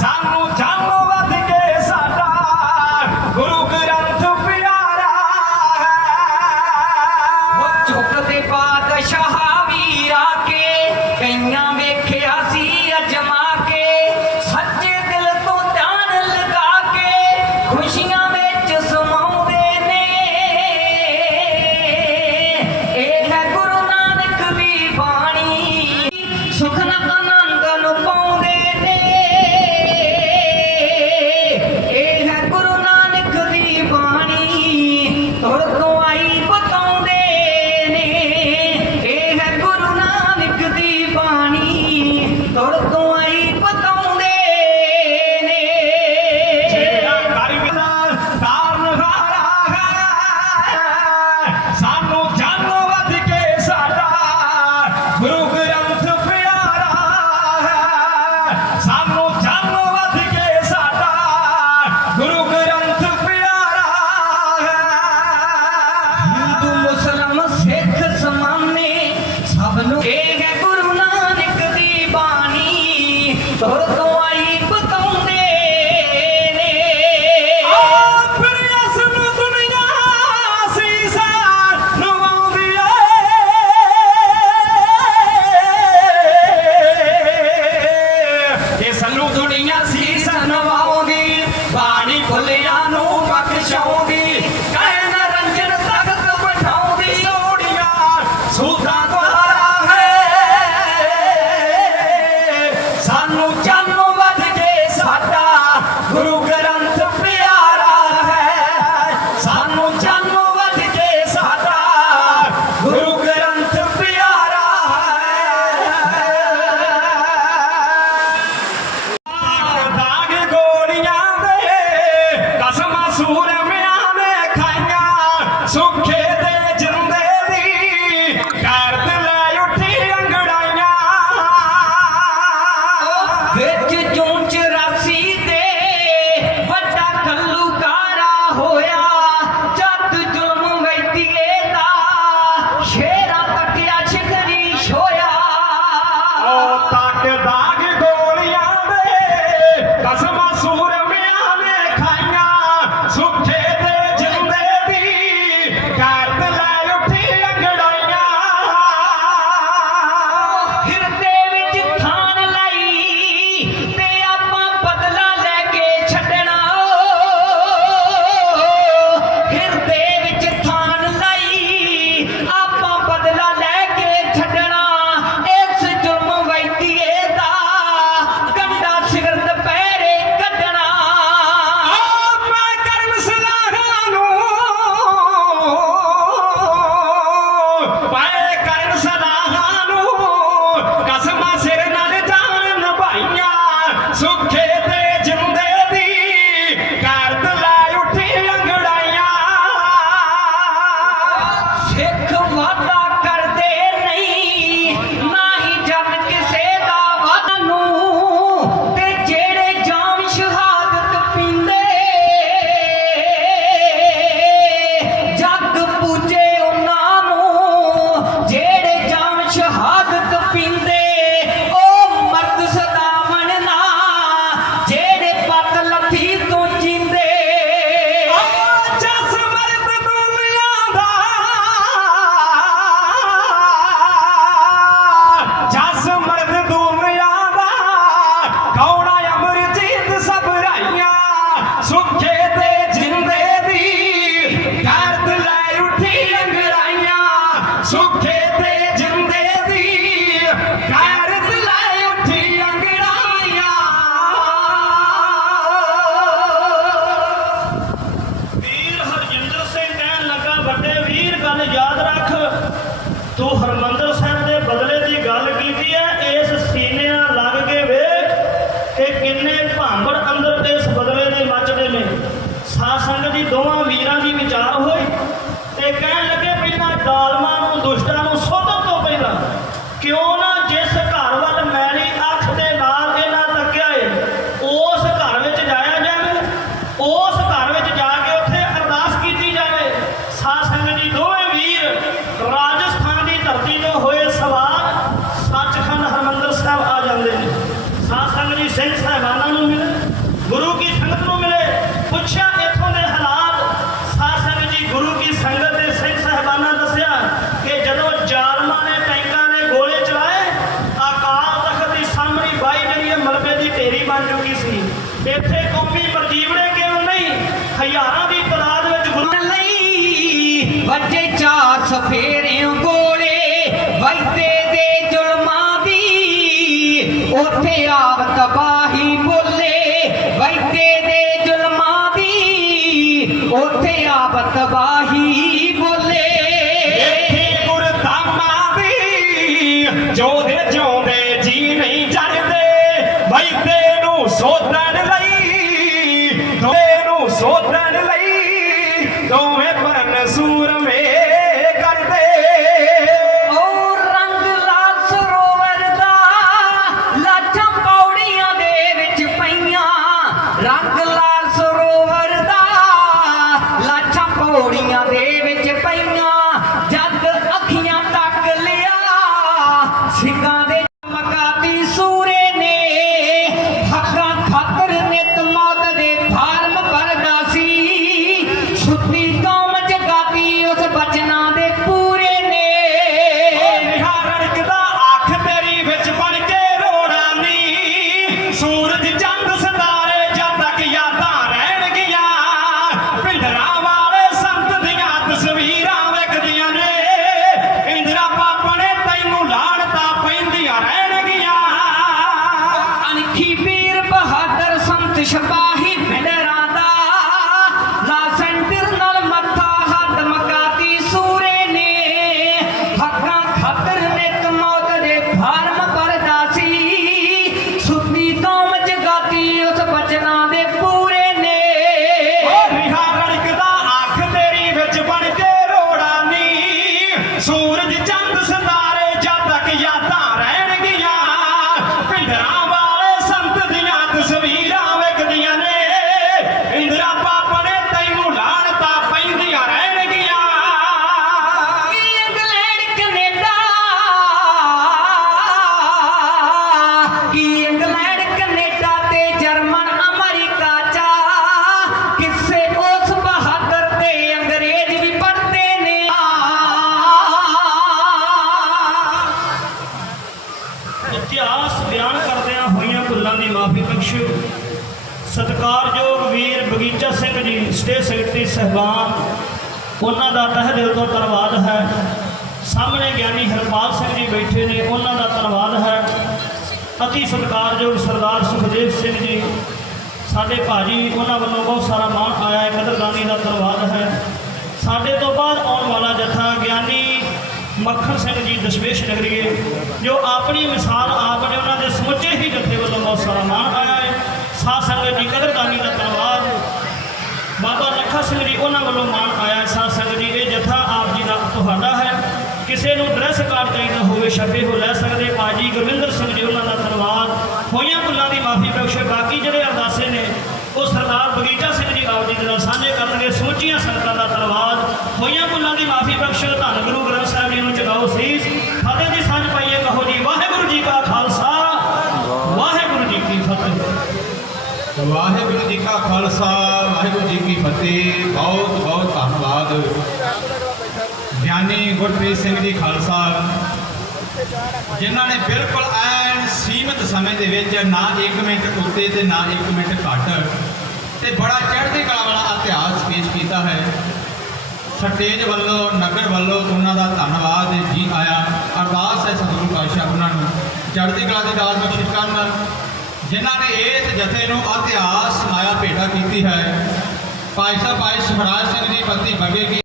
Canggung. ਚਾਰ ਗੋਲੇ ਵੈਦੇ ਦੇ ਜ਼ੁਲਮਾਂ ਦੀ ਉੱਥੇ ਆਪ ਤਬਾਹੀ ਧੰਨਵਾਦ ਹੈ। ਸਾਹਮਣੇ ਗਿਆਨੀ ਹਰਪਾਲ ਸਿੰਘ ਜੀ ਬੈਠੇ ਨੇ, ਉਹਨਾਂ ਦਾ ਧੰਨਵਾਦ ਹੈ। ਅਤੀ ਸਤਿਕਾਰਯੋਗ ਸਰਦਾਰ ਸੁਖਦੇਵ ਸਿੰਘ ਜੀ। ਸਾਡੇ ਭਾਜੀ, ਉਹਨਾਂ ਵੱਲੋਂ ਬਹੁਤ ਸਾਰਾ ਮਾਣ ਆਇਆ ਹੈ ਕਦਰਦਾਨੀ ਦਾ ਧੰਨਵਾਦ ਹੈ। ਸਾਡੇ ਤੋਂ ਬਾਅਦ ਆਉਣ ਵਾਲਾ ਜਥਾ ਗਿਆਨੀ ਮੱਖਣ ਸਿੰਘ ਜੀ ਦਸ਼ਮੇਸ਼ ਨਗਰੀਏ ਜੋ ਆਪਣੀ ਮਿਸਾਲ ਆਪ ਨੇ ਉਹਨਾਂ ਦੇ ਸਮੁੱਚੇ ਹੀ ਜਥੇ ਵੱਲੋਂ ਬਹੁਤ ਸਾਰਾ ਮਾਣ ਆਇਆ ਹੈ। ਸਾਧ ਸੰਗਤ ਦੀ ਕਦਰਦਾਨੀ ਦਾ ਧੰਨਵਾਦ। ਬਾਬਾ ਲੱਖਾ ਸਿੰਘ ਜੀ, ਉਹਨਾਂ ਵੱਲੋਂ ਮਾਣ ਆਇਆ ਹੈ ਸਾਧ ਸੰਗਤ ਜੀ ਇਹ ਜਥਾ ਆਪ ਜੀ ਦਾ ਤੁਹਾਡਾ ਹੈ ਕਿਸੇ ਨੂੰ ਡਰੈਸ ਕਾਰਡ ਚਾਹੀਦਾ ਹੋ ਲੈ ਸਕਦੇ ਆਜੀ ਗੁਰਵਿੰਦਰ ਸਿੰਘ ਜੀ, ਉਹਨਾਂ ਦਾ ਧੰਨਵਾਦ। ਹੋਈਆਂ ਭੁੱਲਾਂ ਦੀ ਮਾਫੀ ਬਖਸ਼ੇ। ਬਾਕੀ ਜਿਹੜੇ ਅਰਦਾਸੇ ਨੇ, ਉਹ ਸਰਦਾਰ ਬਗੀਚਾ ਸਿੰਘ ਜੀ ਆਪ ਜੀ ਦੇ ਨਾਲ ਸਾਂਝੇ ਕਰਨਗੇ। ਸਮੁੱਚੀਆਂ ਸੰਗਤਾਂ ਦਾ ਧੰਨਵਾਦ। ਹੋਈਆਂ ਭੁੱਲਾਂ ਦੀ ਮਾਫੀ ਬਖਸ਼ੋ। ਧੰਨ ਗੁਰੂ ਗ੍ਰੰਥ ਸਾਹਿਬ ਜੀ ਨੂੰ ਚਗਾਓ ਸੀਸ। ਫਤਿਹ ਦੀ ਸਾਂਝ ਪਾਈਏ ਕਹੋ ਜੀ, ਵਾਹਿਗੁਰੂ ਜੀ ਕਾ ਖਾਲਸਾ। ਵਾਹਿਗੁਰੂ ਜੀ ਕੀ ਫਤਿਹ। ਵਾਹਿਗੁਰੂ ਜੀ ਕਾ ਖਾਲਸਾ, ਵਾਹਿਗੁਰੂ ਜੀ ਕੀ ਫਤਿਹ। ਬਹੁਤ ਬਹੁਤ ਧੰਨਵਾਦ। ਗਿਆਨੀ ਗੁਰਪ੍ਰੀਤ ਸਿੰਘ ਜੀ ਖਾਲਸਾ। ਜਿਨ੍ਹਾਂ ਨੇ ਬਿਲਕੁਲ ਐਨ ਸੀਮਿਤ ਸਮੇਂ ਦੇ ਵਿੱਚ ਨਾ 1 ਮਿੰਟ ਉੱਤੇ ਤੇ ਨਾ 1 ਮਿੰਟ ਘੱਟ ਤੇ ਬੜਾ ਚੜ੍ਹਦੀ ਕਲਾ ਵਾਲਾ ਇਤਿਹਾਸ ਪੇਸ਼ ਕੀਤਾ ਹੈ। ਸਟੇਜ ਵੱਲੋਂ, ਨਗਰ ਵੱਲੋਂ ਉਹਨਾਂ ਦਾ ਧੰਨਵਾਦ ਜੀ ਆਇਆ। ਅਰਦਾਸ ਹੈ ਸਤਿਗੁਰੂ ਪਾਤਸ਼ਾਹ ਉਹਨਾਂ ਨੂੰ। ਚੜ੍ਹਦੀ ਕਲਾ ਦੀ ਦਾਤ ਬਖਸ਼ਿਸ਼ ਕਰਨ। ਜਿਨ੍ਹਾਂ ਨੇ ਇਸ ਜਥੇ ਨੂੰ ਇਤਿਹਾਸ ਮਾਇਆ ਭੇਟਾ ਕੀਤੀ ਹੈ। ਪਾਤਸ਼ਾਹ ਸਾਹਿਬ, ਭਾਈ ਸੁਖਰਾਜ ਸਿੰਘ ਜੀ, ਪਤੀ ਬੱਗੇ ਕੀ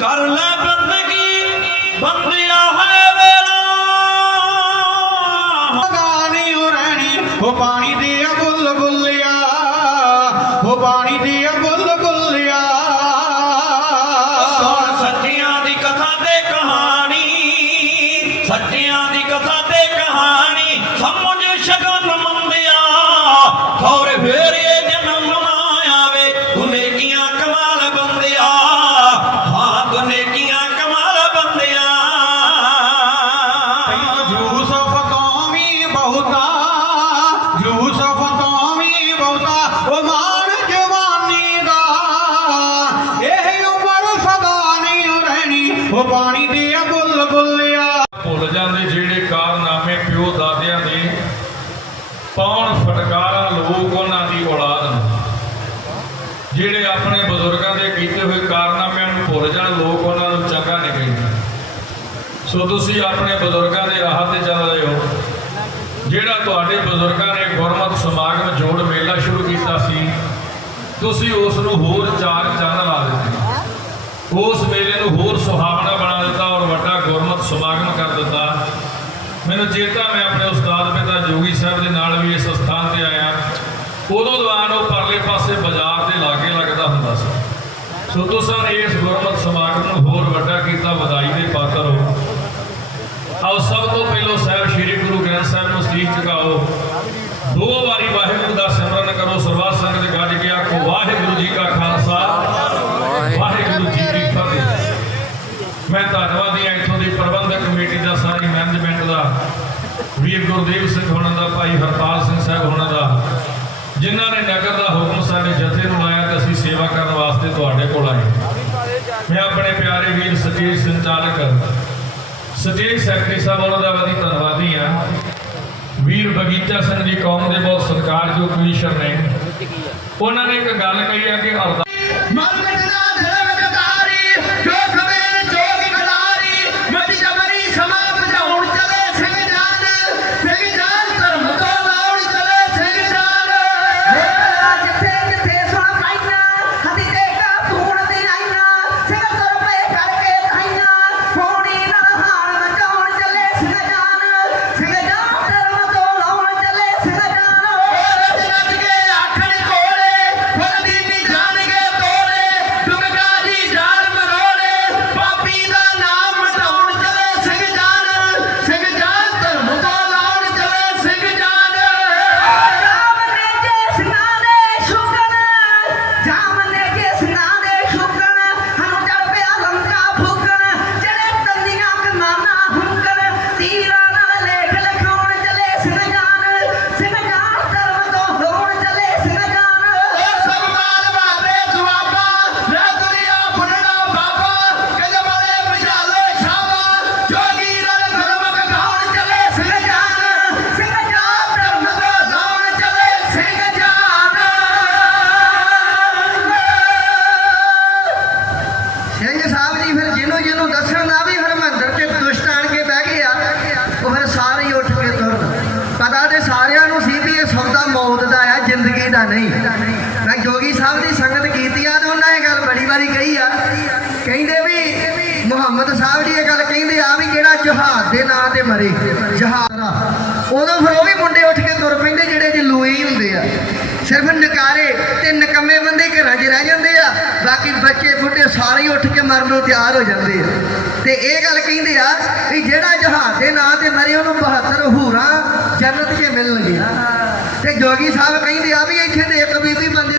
ਕਰ ਲੈ ਬੰਦਗੀ ਜਿਹੜੇ ਆਪਣੇ ਬਜ਼ੁਰਗਾਂ ਦੇ ਕੀਤੇ ਹੋਏ ਕਾਰਨਾਮਿਆਂ ਨੂੰ ਭੁੱਲ ਜਾਣ, ਲੋਕ ਉਹਨਾਂ ਨੂੰ ਚੰਗਾ ਨਹੀਂ ਕਹਿੰਦੇ। ਸੋ ਤੁਸੀਂ ਆਪਣੇ ਬਜ਼ੁਰਗਾਂ ਦੇ ਰਾਹ ਤੇ ਚੱਲ ਰਹੇ ਹੋ। ਜਿਹੜਾ ਤੁਹਾਡੇ ਬਜ਼ੁਰਗਾਂ ਨੇ ਗੁਰਮਤਿ ਸਮਾਗਮ ਜੋੜ ਮੇਲਾ ਸ਼ੁਰੂ ਕੀਤਾ ਸੀ, ਤੁਸੀਂ ਉਸ ਨੂੰ ਹੋਰ ਚਾਰ ਚੰਨ ਲਾ ਦਿੱਤੇ। ਉਸ ਮੇਲੇ ਨੂੰ ਹੋਰ ਸੁਹਾਵਣਾ ਬਣਾ ਦਿੱਤਾ ਔਰ ਵੱਡਾ ਗੁਰਮਤਿ ਸਮਾਗਮ ਕਰ ਦਿੱਤਾ। ਮੈਨੂੰ ਚੇਤਾ ਮੈਂ ਆਪਣੇ ਉਸਤਾਦ ਪਿਤਾ ਜੋਗੀ ਸਾਹਿਬ ਦੇ ਨਾਲ ਵੀ ਇਸ ਸਥਾਨ ਤੇ ਆਇਆ। ਉਦੋਂ ਦਵਾਨ ਉਹ ਪਰਲੇ ਪਾਸੇ ਬਾਜ਼ਾਰ ਦੇ ਲਾਗੇ ਲੱਗਦਾ ਹੁੰਦਾ ਸੀ ਸੋ ਤੁਸੀਂ ਇਸ ਗੁਰਮਤਿ ਸਮਾਗਮ ਨੂੰ ਹੋਰ ਵੱਡਾ ਕੀਤਾ ਵਧਾਈ ਦੇ ਪਾਤਰ ਹੋ। ਆਓ, ਸਭ ਤੋਂ ਪਹਿਲਾਂ ਸਾਹਿਬ ਸ੍ਰੀ ਗੁਰੂ ਗ੍ਰੰਥ ਸਾਹਿਬ ਨੂੰ ਸੀਸ ਚੁਕਾਓ ਦੋ ਵਾਰੀ ਵਾਹਿਗੁਰੂ ਦਾ ਸਿਮਰਨ ਕਰੋ, ਸਰਬੱਤ ਸੰਗਤ ਗੱਜ ਕੇ ਆਖੋ, ਵਾਹਿਗੁਰੂ ਜੀ ਕਾ ਖਾਲਸਾ, ਵਾਹਿਗੁਰੂ ਜੀ ਕੀ ਫਤਿਹ। ਮੈਂ ਧੰਨਵਾਦੀ ਹਾਂ ਇੱਥੋਂ ਦੀ ਪ੍ਰਬੰਧਕ ਕਮੇਟੀ ਦਾ, ਸਾਰੀ ਮੈਨੇਜਮੈਂਟ ਦਾ, ਵੀਰ ਗੁਰਦੇਵ ਸਿੰਘ ਹੋਣਾ ਦਾ, ਭਾਈ ਹਰਪਾਲ ਸਿੰਘ ਸਾਹਿਬ ਹੋਣਾ ਦਾ। ਜਿਨ੍ਹਾਂ ਨੇ ਨਗਰ ਦਾ ਹੁਕਮ ਸਾਡੇ ਜਥੇ ਨੂੰ ਆਇਆ ਤੇ ਅਸੀਂ ਸੇਵਾ ਕਰਨ ਵਾਸਤੇ ਤੁਹਾਡੇ ਕੋਲ ਆਏ। ਮੈਂ ਆਪਣੇ ਪਿਆਰੇ ਵੀਰ ਸਤੀਸ਼ ਸੰਚਾਲਕ ਸਤੀਸ਼ ਸੈਕਟਰੀ ਸਾਹਿਬ ਉਹਨਾਂ ਦਾ ਵਧੀ ਧੰਨਵਾਦੀ ਹਾਂ। ਵੀਰ ਬਗੀਚਾ ਸਿੰਘ ਜੀ ਕੌਮ ਦੇ ਬਹੁਤ ਸਤਿਕਾਰਯੋਗ ਕਮਿਸ਼ਨਰ ਨੇ। ਉਹਨਾਂ ਨੇ ਇੱਕ ਗੱਲ ਕਹੀ ਆ ਕਿ ਅਰਦਾਸ ਮੁਹੰਮਦ ਸਾਹਿਬ ਜੀ ਇਹ ਗੱਲ ਕਹਿੰਦੇ ਆ ਵੀ ਜਿਹੜਾ ਜਹਾਜ਼ ਦੇ ਨਾਂ ਤੇ ਮਰੇ, ਜਹਾਜ਼ ਉਦੋਂ ਫਿਰ ਉਹ ਵੀ ਮੁੰਡੇ ਉੱਠ ਕੇ ਤੁਰ ਪੈਂਦੇ ਜਿਹੜੇ ਜੀ ਲੂਈ ਹੁੰਦੇ ਆ। ਸਿਰਫ ਨਕਾਰੇ ਤੇ ਨਕਮੇ ਬੰਦੇ ਘਰਾਂ 'ਚ ਰਹਿ ਜਾਂਦੇ ਆ। ਬਾਕੀ ਬੱਚੇ ਬੁੱਢੇ ਸਾਰੇ ਉੱਠ ਕੇ ਮਰਨ ਨੂੰ ਤਿਆਰ ਹੋ ਜਾਂਦੇ ਆ। ਤੇ ਇਹ ਗੱਲ ਕਹਿੰਦੇ ਆ ਵੀ ਜਿਹੜਾ ਜਹਾਜ਼ ਦੇ ਨਾਂ ਤੇ ਮਰੇ, ਉਹਨੂੰ 72 ਹੂਰਾਂ ਜੰਨਤ 'ਚ ਮਿਲਣਗੀਆਂ ਤੇ ਜੋਗੀ ਸਾਹਿਬ ਕਹਿੰਦੇ ਆ ਵੀ ਇੱਥੇ ਤੇ ਇੱਕ ਬੀਬੀ ਬੰਦੇ